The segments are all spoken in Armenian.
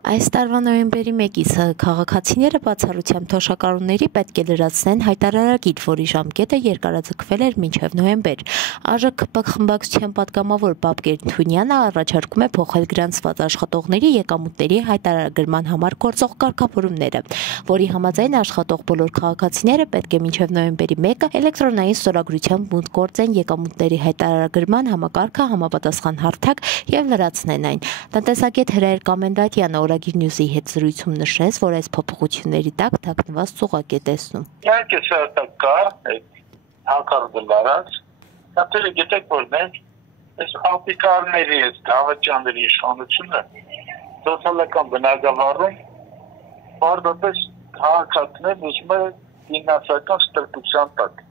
Այս տարվա նոյեմբերի 1-ը քաղաքացիները բացառությամբ թոշակառուների պետք է լրացնեն հայտարարագիր, որի ժամկետը երկարաձգվել էր մինչև նոյեմբեր։ ԱԺՔ խմբակցության պատգամավոր Բաբկեր Թունյանը առաջարկում է փոխել գրանցված աշխատողների եկամուտների հայտարարագրման համար գործող կարգավորումները, որի համաձայն աշխատող բոլոր քաղաքացիները պետք է մինչև նոյեմբերի 1-ը էլեկտրոնային ստորագրությամբ մուտք գործեն եկամուտների հայտարարագրման համակարգը համապատասխան հարթակ եւ լրացնեն այն։ Տնտեսագետ Հրայր Կամենդատյանը Օրագիր Նյուզի հետ զրույցում նշեց, որ այս փոփոխությունների տակ թաքնված ծուղակ է տեսնում։ Իհարկե սա կա հակարդլարած, ապա գիտեք որ մենք այս ապիկարների այս դավաճանների իշխանությունը սոցիալական բնագավառում բարդապես քաղաքացիներ ուզում է ֆինանսական ստրկության տակ։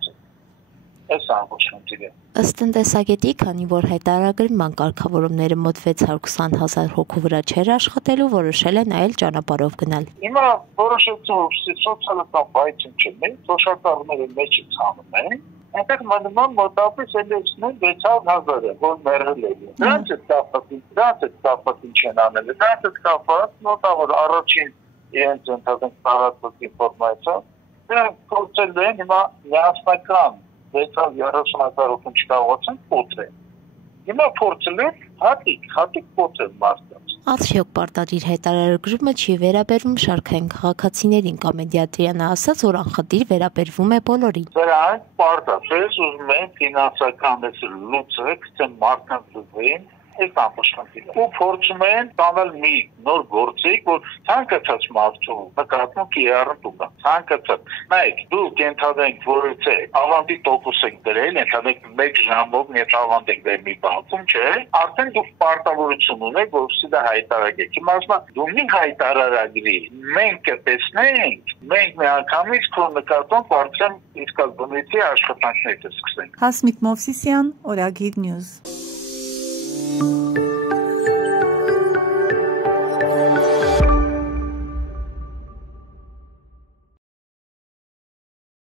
Այս ամբողջը։ Ըստ տնտեսագետի, քանի որ հայտարարագրման կարգավորումները մոտ 620,000 հոգու վրա չէր աշխատելու, որոշել է նայել ճանապարհով գնալ։ Հիմա որոշեցին սոցիալական բայցին չմեն, թոշակառուների մեջ ցանում են, այնտեղ մնում մոտավորապես 600,000-ը, որ մեռել է։ Դրանց է կապված ինչ են անել։ Դրանց է կապված մոտավոր առաջին իրենց ընդհանուր տարածված ինֆորմացիա, դրանք փորձել են հիմա միասնական 630,000 հոգու չկարողացան փոտրել։ Հիմա փորձել են հատիկ փոտրել մարդկանց։ Արդյոք պարտադիր հայտարարագրումը չի վերաբերվում շարքային քաղաքացիներին, Կամենդատյանը ասաց, որ անխտիր վերաբերվում է բոլորին։ Դրանք պարտադիր ուզում են ֆինանսական լուծել, թե մարդկանց զուգին այս ամբողջը։ Ու փորձում են տանել մի նոր գործիք, որ ցանկացած մարդու նկատմամբ իրարու կա։ Ցանկացած։ Նայեք, դու կենթանեք որից է ավանդի տոկոս եք դրել, ընդհանրապես 1 ժամով մի ավանդ եք դրել մի բանկում, չէ՞։ Արդեն դու պարտավորություն ունեք, որովհետեւ դա հայտարարեք։ Հիմա ասում եմ, դու մի հայտարարագրի, մենք կտեսնենք, մենք միանգամից քո նկատմամբ արդեն իսկ բնույթի աշխատանքներ կսկսենք։ Հասմիկ Մովսիսյան, Օրագիր Նյուզ։